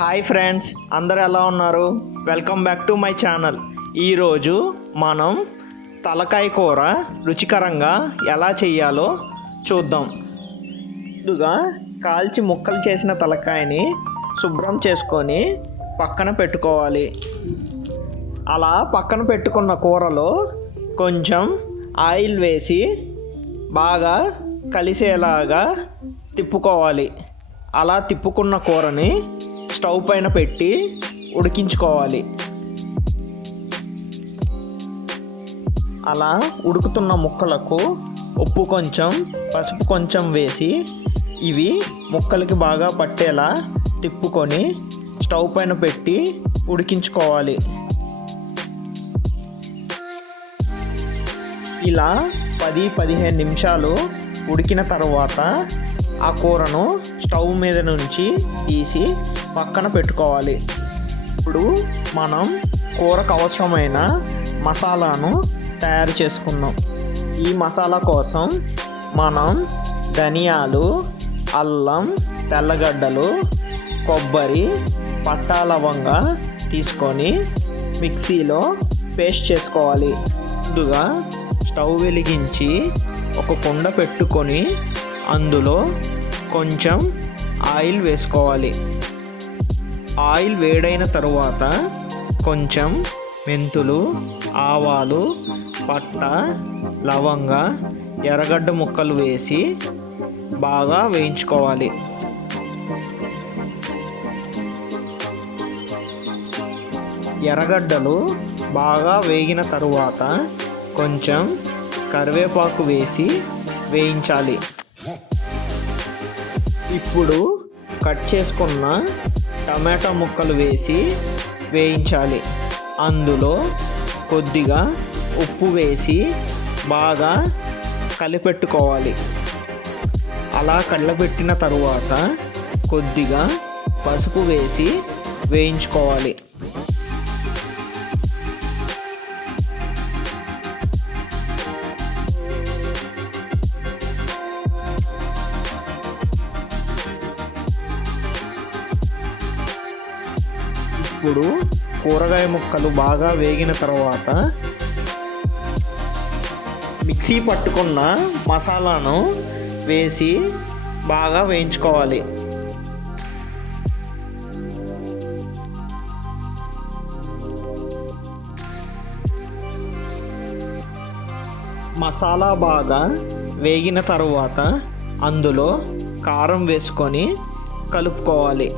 Hi friends, అందరూ ఎలా ఉన్నారు? Welcome back to my channel. ఈరోజు మనం తలకాయ కూర రుచికరంగా ఎలా చేయాలో చూద్దాం. ముందుగా కాల్చి ముక్కలు చేసిన తలకాయని శుభ్రం చేసుకొని పక్కన పెట్టుకోవాలి. అలా పక్కన పెట్టుకున్న కూరలో కొంచెం ఆయిల్ వేసి బాగా కలిసేలాగా తిప్పుకోవాలి. అలా తిప్పుకున్న కూరని స్టవ్ పైన పెట్టి ఉడికించుకోవాలి. అలా ఉడుకుతున్న ముక్కలకు ఉప్పు కొంచెం, పసుపు కొంచెం వేసి ఇవి ముక్కలకి బాగా పట్టేలా తిప్పుకొని స్టవ్ పైన పెట్టి ఉడికించుకోవాలి. ఇలా 10-15 నిమిషాలు ఉడికిన తర్వాత ఆ కూరను స్టవ్ మీద నుంచి తీసి పక్కన పెట్టుకోవాలి. ఇప్పుడు మనం కూరకు అవసరమైన మసాలాను తయారు చేసుకుందాం. ఈ మసాలా కోసం మనం ధనియాలు, అల్లం, తెల్లగడ్డలు, కొబ్బరి, పట్టా లవంగా తీసుకొని మిక్సీలో పేస్ట్ చేసుకోవాలి. ముందుగా స్టవ్ వెలిగించి ఒక కుండ పెట్టుకొని అందులో కొంచెం ఆయిల్ వేసుకోవాలి. ఆయిల్ వేడైన తరువాత కొంచెం మెంతులు, ఆవాలు, పట్ట, లవంగ, ఎర్రగడ్డ ముక్కలు వేసి బాగా వేయించుకోవాలి. ఎర్రగడ్డలు బాగా వేగిన తరువాత కొంచెం కరివేపాకు వేసి వేయించాలి. ఇప్పుడు కట్ చేసుకున్న టమాటా ముక్కలు వేసి వేయించాలి. అందులో కొద్దిగా ఉప్పు వేసి బాగా కలిపెట్టుకోవాలి. అలా కళ్ళబెట్టిన తరువాత కొద్దిగా పసుపు వేసి వేయించుకోవాలి. ఇప్పుడు కూరగాయ ముక్కలు బాగా వేగిన తర్వాత మిక్సీ పట్టుకున్న మసాలాను వేసి బాగా వేయించుకోవాలి. మసాలా బాగా వేగిన తర్వాత అందులో కారం వేసుకొని కలుపుకోవాలి.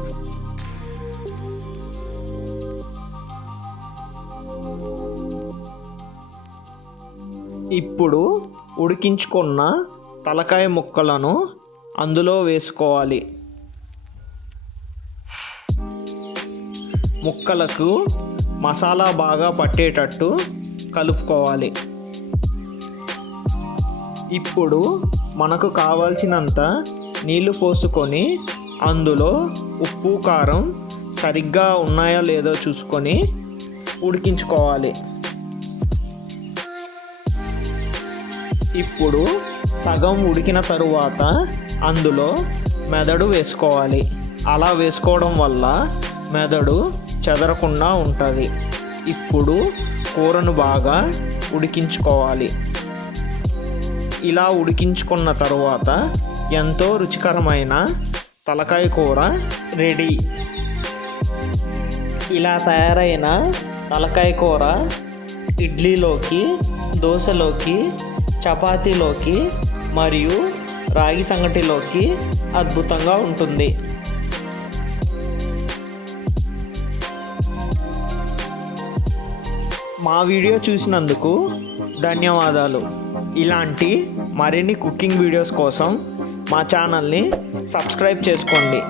ఇప్పుడు ఉడికించుకున్న తలకాయ ముక్కలను అందులో వేసుకోవాలి. ముక్కలకు మసాలా బాగా పట్టేటట్టు కలుపుకోవాలి. ఇప్పుడు మనకు కావాల్సినంత నీళ్లు పోసుకొని అందులో ఉప్పు, కారం సరిగ్గా ఉన్నాయో లేదో చూసుకొని ఉడికించుకోవాలి. ఇప్పుడు సగం ఉడికిన తరువాత అందులో మెదడు వేసుకోవాలి. అలా వేసుకోవడం వల్ల మెదడు చెదరకుండా ఉంటుంది. ఇప్పుడు కూరను బాగా ఉడికించుకోవాలి. ఇలా ఉడికించుకున్న తరువాత ఎంతో రుచికరమైన తలకాయ కూర రెడీ. ఇలా తయారైన తలకాయ కూర ఇడ్లీలోకి, దోశలోకి, చపాతీలోకి మరియు రాగి సంగటిలోకి అద్భుతంగా ఉంటుంది. మా వీడియో చూసినందుకు ధన్యవాదాలు. ఇలాంటి మరిన్ని కుకింగ్ వీడియోస్ కోసం మా ఛానల్ని సబ్స్క్రైబ్ చేసుకోండి.